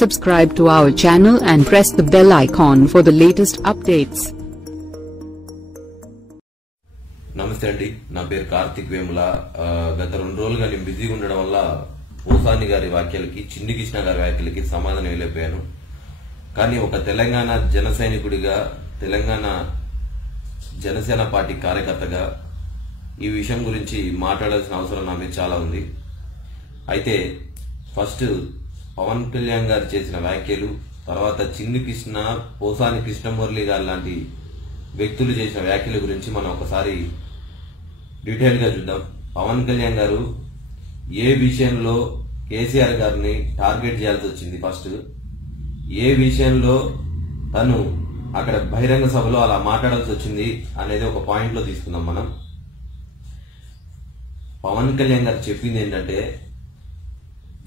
Subscribe to our channel and press the bell icon for the latest updates. నమస్తే అండి, నా పేరు కార్తిక్ వేముల. గత 2 రోజులుగా నేను బిజీగా ఉండడం వల్ల పోసాని గారి వ్యాఖ్యలకి, చిన్ని కృష్ణ గారి వ్యాఖ్యలకి సమాధానం ఇవ్వలేకపోయాను. కానీ ఒక తెలంగాణ జన సైనికుడిగా, తెలంగాణ జనసేన పార్టీ కార్యకర్తగా ఈ విషయం గురించి మాట్లాడాల్సిన అవసరం నా మీద చాలా ఉంది. అయితే ఫస్ట్ పవన్ కళ్యాణ్ గారు చేసిన వ్యాఖ్యలు, తర్వాత చిన్ని కృష్ణ, పోసాని కృష్ణమురళి గారు లాంటి వ్యక్తులు చేసిన వ్యాఖ్యల గురించి మనం ఒకసారి డీటెయిల్ గా చూద్దాం. పవన్ కళ్యాణ్ గారు ఏ విషయంలో కేసీఆర్ గారిని టార్గెట్ చేయాల్సి వచ్చింది, ఫస్ట్ ఏ విషయంలో తను అక్కడ బహిరంగ సభలో అలా మాట్లాడాల్సి వచ్చింది అనేది ఒక పాయింట్ లో తీసుకుందాం మనం. పవన్ కళ్యాణ్ గారు చెప్పింది ఏంటంటే,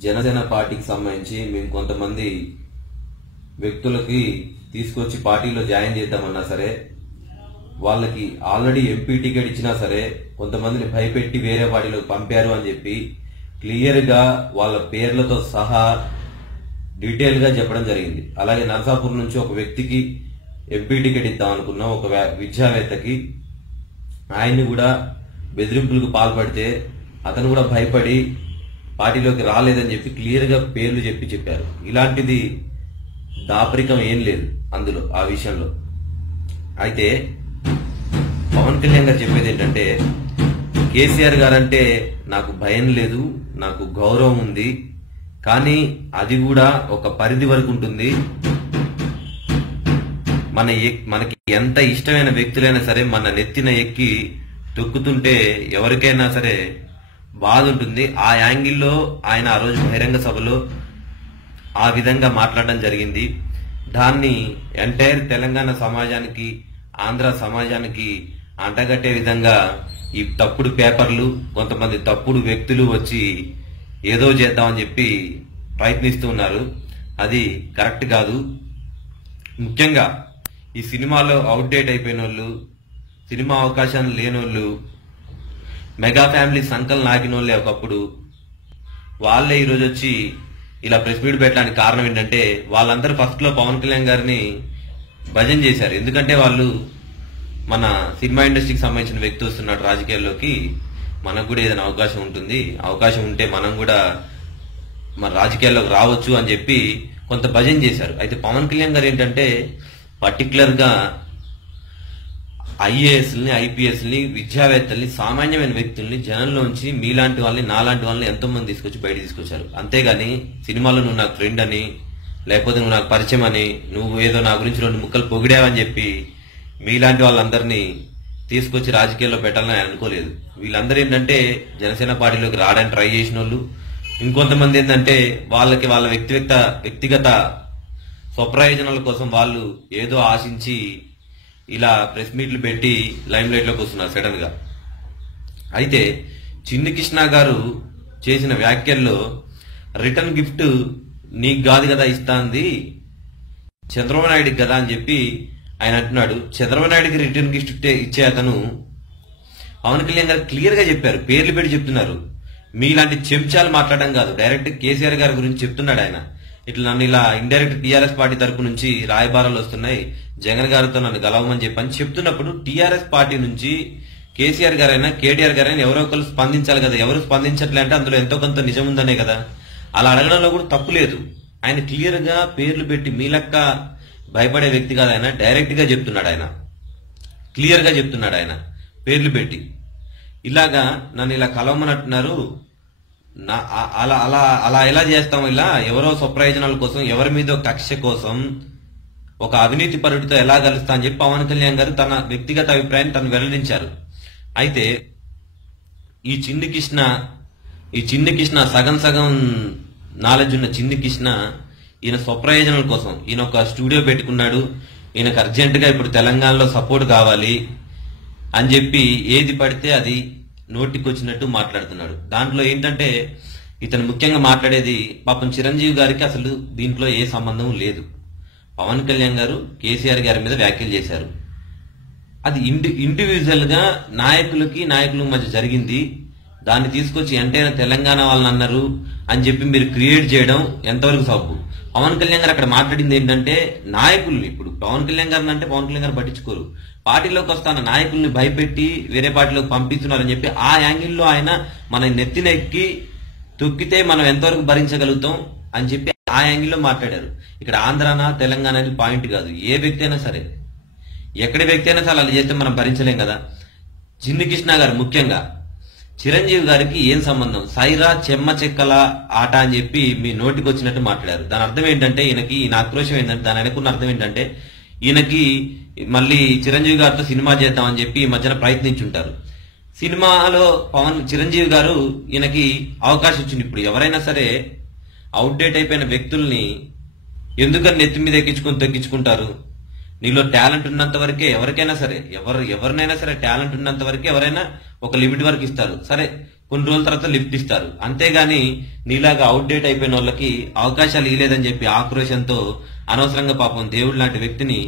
జనసేన పార్టీకి సంబంధించి మేము కొంతమంది వ్యక్తులకి తీసుకొచ్చి పార్టీలో జాయిన్ చేద్దామన్నా సరే, వాళ్ళకి ఆల్రెడీ ఎంపీ టికెట్ ఇచ్చినా సరే కొంతమందిని భయపెట్టి వేరే పార్టీలోకి పంపారు అని చెప్పి క్లియర్ గా వాళ్ళ పేర్లతో సహా డీటెయిల్ గా చెప్పడం జరిగింది. అలాగే నర్సాపూర్ నుంచి ఒక వ్యక్తికి ఎంపీ టికెట్ ఇద్దాం అనుకున్న ఒక విద్యావేత్తకి, ఆయన్ని కూడా బెదిరింపులకు పాల్పడితే అతను కూడా భయపడి పార్టీలోకి రాలేదని చెప్పి క్లియర్ గా పేర్లు చెప్పారు. ఇలాంటిది దాపరికం ఏం లేదు అందులో, ఆ విషయంలో. అయితే పవన్ కళ్యాణ్ గారు చెప్పేది ఏంటంటే, కేసీఆర్ గారంటే నాకు భయం లేదు, నాకు గౌరవం ఉంది, కానీ అది కూడా ఒక పరిధి వరకు ఉంటుంది. మనకి ఎంత ఇష్టమైన వ్యక్తులైనా సరే మన నెత్తిన ఎక్కి తొక్కుతుంటే ఎవరికైనా సరే బాధ ఉంటుంది. ఆ యాంగిల్లో ఆయన ఆ రోజు బహిరంగ సభలో ఆ విధంగా మాట్లాడడం జరిగింది. దాన్ని ఎంటైర్ తెలంగాణ సమాజానికి, ఆంధ్ర సమాజానికి అంటగట్టే విధంగా ఈ తప్పుడు పేపర్లు, కొంతమంది తప్పుడు వ్యక్తులు వచ్చి ఏదో చేద్దామని చెప్పి ప్రయత్నిస్తూ ఉన్నారు. అది కరెక్ట్ కాదు. ముఖ్యంగా ఈ సినిమాలో అవుట్డేట్ అయిపోయిన వాళ్ళు, సినిమా అవకాశాలు లేనోళ్ళు, మెగా ఫ్యామిలీ సంకల్ నాకిన వాళ్ళే ఒకప్పుడు, వాళ్ళే ఈరోజు వచ్చి ఇలా ప్రెస్ మీట్ పెట్టడానికి కారణం ఏంటంటే, వాళ్ళందరూ ఫస్ట్ లో పవన్ కళ్యాణ్ గారిని భజన చేశారు. ఎందుకంటే వాళ్ళు మన సినిమా ఇండస్ట్రీకి సంబంధించిన వ్యక్తి వస్తున్నాడు రాజకీయాల్లోకి, మనకు కూడా ఏదైనా అవకాశం ఉంటుంది, అవకాశం ఉంటే మనం కూడా మన రాజకీయాల్లోకి రావచ్చు అని చెప్పి కొంత భజన చేశారు. అయితే పవన్ కళ్యాణ్ గారు ఏంటంటే, పర్టికులర్ గా ఐఏఎస్ని, ఐపీఎస్ని, విద్యావేత్తల్ని, సామాన్యమైన వ్యక్తుల్ని జనంలోంచి మీలాంటి వాళ్ళని, నాలాంటి వాళ్ళని ఎంతో మంది తీసుకొచ్చి బయట తీసుకొచ్చారు. అంతేగాని సినిమాలో నువ్వు నాకు ఫ్రెండ్ అని, లేకపోతే నువ్వు నాకు పరిచయం అని, నువ్వు ఏదో నా గురించి 2 ముక్కలు పొగిడావని చెప్పి మీలాంటి వాళ్ళందరినీ తీసుకొచ్చి రాజకీయాల్లో పెట్టాలని ఆయన అనుకోలేదు. వీళ్ళందరూ ఏంటంటే జనసేన పార్టీలోకి రావడానికి ట్రై చేసిన వాళ్ళు. ఇంకొంతమంది ఏంటంటే వాళ్ళకి వాళ్ళ వ్యక్తిగత స్వప్రయోజనాల కోసం వాళ్ళు ఏదో ఆశించి ఇలా ప్రెస్ మీట్లు పెట్టి లైమ్ లైట్ లోకి వస్తున్నారు సడన్ గా. అయితే చిన్ని కృష్ణ గారు చేసిన వ్యాఖ్యల్లో రిటర్న్ గిఫ్ట్ నీకు కాదు కదా ఇస్తాంది, చంద్రబాబు నాయుడికి కదా అని చెప్పి ఆయన అంటున్నాడు. చంద్రబాబు నాయుడికి రిటర్న్ గిఫ్ట్ ఇచ్చే అతను పవన్ కళ్యాణ్ గారు క్లియర్ గా చెప్పారు, పేర్లు పెట్టి చెప్తున్నారు. మీలాంటి చెంచాలు మాట్లాడడం కాదు, డైరెక్ట్ కేసీఆర్ గారి గురించి చెప్తున్నాడు ఆయన. ఇట్లా నన్ను ఇలా ఇండైరెక్ట్ టీఆర్ఎస్ పార్టీ తరపు నుంచి రాయబారాలు వస్తున్నాయి, జగన్ గారితో నన్ను గెలవమని చెప్పని చెప్తున్నప్పుడు టీఆర్ఎస్ పార్టీ నుంచి కేసీఆర్ గారైనా, కేటీఆర్ గారైనా ఎవరో ఒకరు స్పందించాలి కదా. ఎవరు స్పందించట్లే అంటే అందులో ఎంతో కొంత నిజం ఉందనే కదా. అలా అడగడంలో కూడా తప్పు లేదు. ఆయన క్లియర్ గా పేర్లు పెట్టి, మీ లెక్క భయపడే వ్యక్తి కాదు ఆయన, డైరెక్ట్ గా చెప్తున్నాడు ఆయన, క్లియర్ గా చెప్తున్నాడు ఆయన పేర్లు పెట్టి. ఇలాగా నన్ను ఇలా కలవమనంటున్నారు, అలా అలా అలా ఎలా చేస్తాం, ఇలా ఎవరో స్వప్రయోజనాల కోసం, ఎవరి మీద కక్ష కోసం ఒక అవినీతి పరుడితో ఎలా కలుస్తా అని చెప్పి పవన్ కళ్యాణ్ గారు తన వ్యక్తిగత అభిప్రాయాన్ని తను వెల్లడించారు. అయితే ఈ చిన్ని కృష్ణ సగం నాలెడ్జ్ ఉన్న చిన్ని కృష్ణ, ఈయన స్వప్రయోజనాల కోసం ఈయన ఒక స్టూడియో పెట్టుకున్నాడు, ఈయనకు అర్జెంట్ గా ఇప్పుడు తెలంగాణలో సపోర్ట్ కావాలి అని చెప్పి ఏది పడితే అది నోటికొచ్చినట్టు మాట్లాడుతున్నాడు. దాంట్లో ఏంటంటే ఇతను ముఖ్యంగా మాట్లాడేది పాపం చిరంజీవి గారికి అసలు దీంట్లో ఏ సంబంధం లేదు. పవన్ కళ్యాణ్ గారు కేసీఆర్ గారి మీద వ్యాఖ్యలు చేశారు. అది ఇండివిజువల్ గా నాయకుల మధ్య జరిగింది. దాన్ని తీసుకొచ్చి ఎంటైనా తెలంగాణ వాళ్ళని అన్నారు అని చెప్పి మీరు క్రియేట్ చేయడం ఎంతవరకు సబ్బు? పవన్ కళ్యాణ్ గారు అక్కడ మాట్లాడింది ఏంటంటే నాయకుల్ని, ఇప్పుడు పవన్ కళ్యాణ్ గారిని అంటే పవన్ కళ్యాణ్ గారు పట్టించుకోరు, పార్టీలోకి వస్తాన నాయకుల్ని భయపెట్టి వేరే పార్టీలోకి పంపిస్తున్నారని చెప్పి ఆ యాంగిల్లో ఆయన మన నెత్తినెక్కి తొక్కితే మనం ఎంతవరకు భరించగలుగుతాం అని చెప్పి ఆ యాంగిల్లో మాట్లాడారు. ఇక్కడ ఆంధ్రానా తెలంగాణ అనేది పాయింట్ కాదు, ఏ వ్యక్తి అయినా సరే, ఎక్కడి వ్యక్తి అయినా సరే అలా చేస్తే మనం భరించలేం కదా. చిన్ని కృష్ణ గారు ముఖ్యంగా చిరంజీవి గారికి ఏం సంబంధం, సైరా చెమ్మ చెక్కల ఆట అని చెప్పి మీ నోటికి వచ్చినట్టు మాట్లాడారు. దాని అర్థం ఏంటంటే ఈయన ఆక్రోశం ఏంటంటే, దాని వెనకున్న అర్థం ఏంటంటే ఈయనకి మళ్ళీ చిరంజీవి గారితో సినిమా చేద్దామని చెప్పి ఈ మధ్యన ప్రయత్నించుంటారు. సినిమాలో చిరంజీవి గారు ఈయనకి అవకాశం ఇచ్చింది. ఇప్పుడు ఎవరైనా సరే అవుట్డేట్ అయిపోయిన వ్యక్తుల్ని ఎందుకని నెత్తి మీద ఎక్కించుకొని తగ్గించుకుంటారు? నీలో టాలెంట్ ఉన్నంత వరకే ఎవరికైనా సరే, ఎవరినైనా సరే టాలెంట్ ఉన్నంత వరకే ఎవరైనా ఒక లిమిట్ వరకు ఇస్తారు, సరే కొన్ని రోజుల తర్వాత లిఫ్ట్ ఇస్తారు. అంతేగాని నీలాగా అవుట్డేట్ అయిపోయిన వాళ్ళకి అవకాశాలు ఇవ్వలేదని చెప్పి ఆక్రోశంతో అనవసరంగా పాపం దేవుడు లాంటి వ్యక్తిని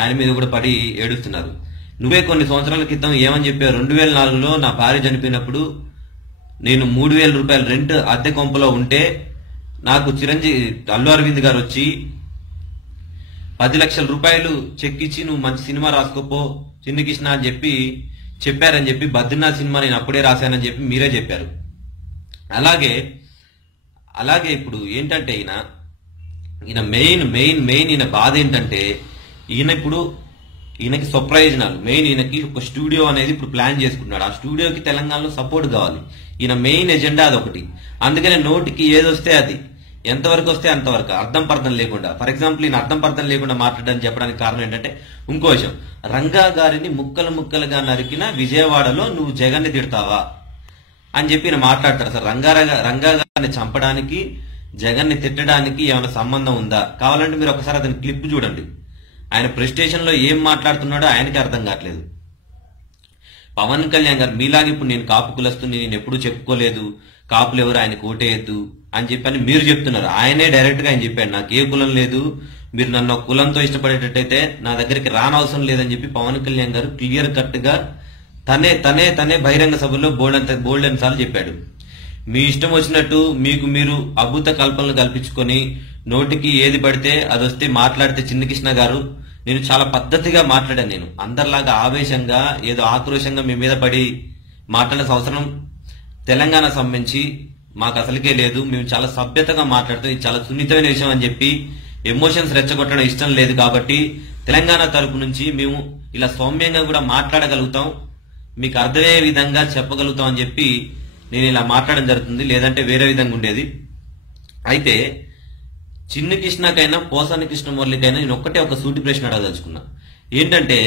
ఆయన మీద కూడా పడి ఏడుస్తున్నారు. నువ్వే కొన్ని సంవత్సరాల క్రితం ఏమని చెప్పావు, 2004లో నా భార్య చనిపోయినప్పుడు నేను 3000 రూపాయలు రెంట్ అద్దె కొంపలో ఉంటే నాకు అల్లు అరవింద్ గారు వచ్చి 10 లక్షల రూపాయలు చెక్ ఇచ్చి నువ్వు మంచి సినిమా రాసుకోపో చిన్ని కృష్ణ అని చెప్పి చెప్పారని చెప్పి బద్రీనాథ్ సినిమా నేను అప్పుడే రాశానని చెప్పి మీరే చెప్పారు. అలాగే ఇప్పుడు ఏంటంటే ఈయన మెయిన్ ఈయన బాధ ఏంటంటే ఈయనకి స్వప్రయోజనాలు మెయిన్. ఈయనకి ఒక స్టూడియో అనేది ఇప్పుడు ప్లాన్ చేసుకుంటున్నాడు. ఆ స్టూడియోకి తెలంగాణలో సపోర్ట్ కావాలి. ఈయన మెయిన్ ఎజెండా అదొకటి. అందుకనే నోటికి ఏదొస్తే అది, ఎంతవరకు వస్తే అంతవరకు, అర్థం పర్థం లేకుండా. ఫర్ ఎగ్జాంపుల్ ఈయన అర్థం పర్థం లేకుండా మాట్లాడడానికి చెప్పడానికి కారణం ఏంటంటే ఇంకో విషయం, రంగా గారిని ముక్కలుగా నరికిన విజయవాడలో నువ్వు జగన్ ని తిడతావా అని చెప్పి ఈయన మాట్లాడతారు. సార్ రంగా గారిని చంపడానికి జగన్ ని తిట్టడానికి ఏమైనా సంబంధం ఉందా? కావాలంటే మీరు ఒకసారి అతని క్లిప్ చూడండి. ఆయన ప్రెస్టేషన్ లో ఏం మాట్లాడుతున్నాడో ఆయనకి అర్థం కావట్లేదు. పవన్ కళ్యాణ్ గారు మీలాగా ఇప్పుడు నేను కాపు కులస్తుని నేను ఎప్పుడూ చెప్పుకోలేదు, కాపులు ఎవరు ఆయనకు ఓటేయద్దు అని చెప్పని మీరు చెప్తున్నారు. ఆయనే డైరెక్ట్ గా ఆయన చెప్పాడు, నాకు ఏ కులం లేదు, మీరు నన్ను ఒక కులంతో ఇష్టపడేటట్టయితే నా దగ్గరికి రానవసరం లేదని చెప్పి పవన్ కళ్యాణ్ గారు క్లియర్ కట్ గా తనే బహిరంగ సభలో బోల్డ్ సార్లు చెప్పాడు. మీ ఇష్టం వచ్చినట్టు మీకు మీరు అద్భుత కల్పనలు కల్పించుకొని నోటికి ఏది పడితే అది వస్తే మాట్లాడితే చిన్ని కృష్ణ గారు, నేను చాలా పద్ధతిగా మాట్లాడాను. నేను అందరిలాగా ఆవేశంగా ఏదో ఆక్రోశంగా మీ మీద పడి మాట్లాడాల్సిన అవసరం తెలంగాణ సంబంధించి మాకు అసలుకే లేదు. మేము చాలా సభ్యతగా మాట్లాడుతాం, ఇది చాలా సున్నితమైన విషయం అని చెప్పి ఎమోషన్స్ రెచ్చగొట్టడం ఇష్టం లేదు. కాబట్టి తెలంగాణ తరపు నుంచి మేము ఇలా సౌమ్యంగా కూడా మాట్లాడగలుగుతాం, మీకు అర్థమయ్యే విధంగా చెప్పగలుగుతాం అని చెప్పి నేను ఇలా మాట్లాడడం జరుగుతుంది, లేదంటే వేరే విధంగా ఉండేది. అయితే చిన్ని కృష్ణకైనా పోసాని కృష్ణమురళికైనా నేను ఒక సూటి ప్రశ్న అడగదలుచుకున్నా. ఏంటంటే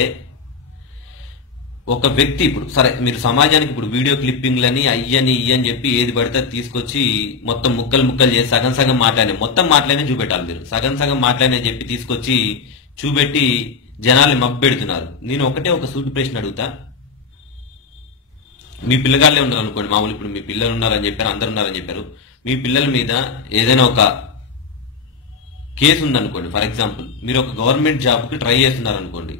ఒక వ్యక్తి ఇప్పుడు సరే మీరు సమాజానికి ఇప్పుడు వీడియో క్లిప్పింగ్లని అయ్యని ఇయ్యని చెప్పి ఏది పడితే తీసుకొచ్చి మొత్తం ముక్కలు చేసి సగం మొత్తం మాట్లాడినే చూపెట్టాలి. మీరు సగం మాట్లాడినే చెప్పి తీసుకొచ్చి చూపెట్టి జనాల్ని మబ్బెడుతున్నారు. నేను ఒక సూటి ప్రశ్న అడుగుతా. మీ పిల్లగాళ్ళే ఉన్నారు అనుకోండి, మామూలు ఇప్పుడు మీ పిల్లలు ఉన్నారని చెప్పారు, అందరు ఉన్నారని చెప్పారు, మీ పిల్లల మీద ఏదైనా ఒక కేసు ఉందనుకోండి. ఫర్ ఎగ్జాంపుల్ మీరు ఒక గవర్నమెంట్ జాబ్ కి ట్రై చేస్తున్నారు అనుకోండి,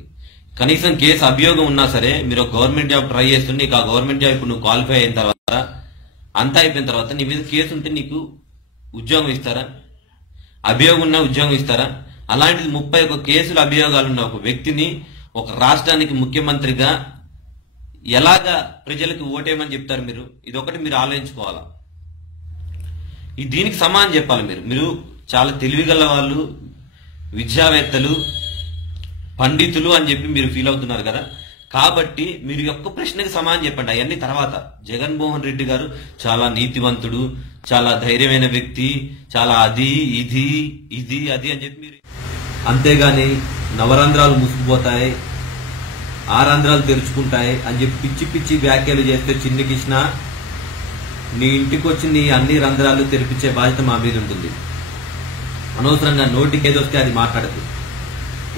కనీసం కేసు అభియోగం ఉన్నా సరే మీరు ఒక గవర్నమెంట్ జాబ్ ట్రై చేస్తుంటే నీకు ఆ గవర్నమెంట్ జాబ్ ఇప్పుడు నువ్వు క్వాలిఫై అయిన తర్వాత అంతా అయిపోయిన తర్వాత నీ మీద కేసు ఉంటే నీకు ఉద్యోగం ఇస్తారా? అభియోగం ఉన్నా ఉద్యోగం ఇస్తారా? అలాంటిది 31 కేసులు అభియోగాలున్న ఒక వ్యక్తిని ఒక రాష్ట్రానికి ముఖ్యమంత్రిగా ఎలాగా ప్రజలకు ఓటేయమని చెప్తారు మీరు? ఇదొకటి మీరు ఆలోచించుకోవాలా. దీనికి సమానం చెప్పాలి. మీరు చాలా తెలివిగల వాళ్ళు, విద్యావేత్తలు, పండితులు అని చెప్పి మీరు ఫీల్ అవుతున్నారు కదా. కాబట్టి మీరు ఒక్క ప్రశ్నకి సమానం చెప్పండి. అవన్నీ తర్వాత. జగన్మోహన్ రెడ్డి గారు చాలా నీతివంతుడు, చాలా ధైర్యమైన వ్యక్తి, చాలా అది అది అని చెప్పి మీరు, అంతేగాని నవరంధ్రాలు మూసుకుపోతాయి, ఆరంధ్రాలు తెరుచుకుంటాయి అని చెప్పి పిచ్చి వ్యాఖ్యలు చేస్తే చిన్ని కృష్ణ, నీ ఇంటికి వచ్చి నీ అన్ని రంధ్రాలు తెరిపించే బాధ్యత మా మీద ఉంటుంది. అనవసరంగా నోటికి ఏదొస్తే అది మాట్లాడదు.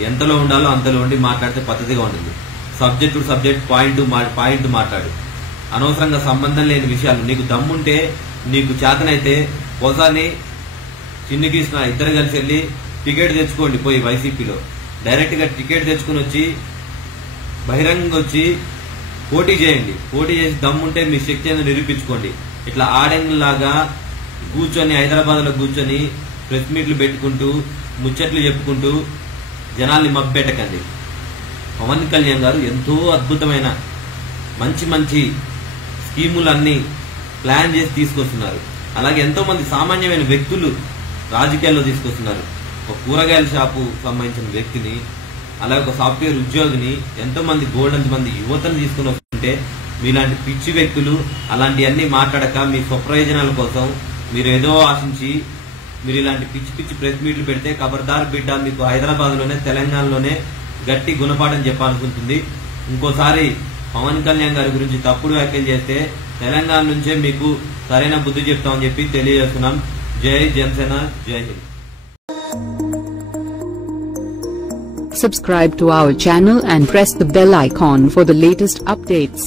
ఎంతలో ఉండాలో అంతలో ఉండి మాట్లాడితే పద్ధతిగా ఉంటుంది. సబ్జెక్ట్ పాయింట్ మాట్లాడు. అనవసరంగా సంబంధం లేని విషయాలు. నీకు దమ్ముంటే, నీకు చేతనైతే పోసాని చిన్ని కృష్ణ ఇద్దరు కలిసి వెళ్ళి టికెట్ తెచ్చుకోండి, పోయి వైసీపీలో డైరెక్ట్ గా టికెట్ తెచ్చుకుని వచ్చి బహిరంగంగా వచ్చి పోటీ చేయండి, పోటీ చేసి దమ్ముంటే మీ శక్తి అనేది నిరూపించుకోండి. ఇట్లా ఆడంగిలాగా కూర్చొని హైదరాబాద్ లో కూర్చొని ప్రెస్ మీట్లు పెట్టుకుంటూ ముచ్చట్లు చెప్పుకుంటూ జనాల్ని మభ్యపెట్టకండి. పవన్ కళ్యాణ్ గారు ఎంతో అద్భుతమైన మంచి మంచి స్కీములన్నీ ప్లాన్ చేసి తీసుకొస్తున్నారు. అలాగే ఎంతో మంది సామాన్యమైన వ్యక్తులు రాజకీయాల్లో తీసుకొస్తున్నారు. ఒక కూరగాయల షాపు సంబంధించిన వ్యక్తిని, అలాగే ఒక సాఫ్ట్వేర్ ఉద్యోగిని, ఎంతో మంది గోల్డెన్ మంది యువతను తీసుకుని వస్తుంటే మీలాంటి పిచ్చి వ్యక్తులు అలాంటివన్నీ మాట్లాడక మీ స్వప్రయోజనాల కోసం మీరు ఏదో ఆశించి మీరు ఇలాంటి పిచ్చి పిచ్చి ప్రెస్ మీట్లు పెడితే ఖబర్దార్ బిడ్డ, మీకు హైదరాబాద్ లోనే తెలంగాణలోనే గట్టి గుణపాఠం చెప్పాల్సి ఉంటుంది. ఇంకోసారి పవన్ కళ్యాణ్ గారి గురించి తప్పుడు వ్యాఖ్యలు చేస్తే తెలంగాణ నుంచే మీకు సరైన బుద్ధి చెప్తామని చెప్పి తెలియజేస్తున్నాం. జై జనసేన, జై Hind. Subscribe to our channel and press the bell icon for the latest updates.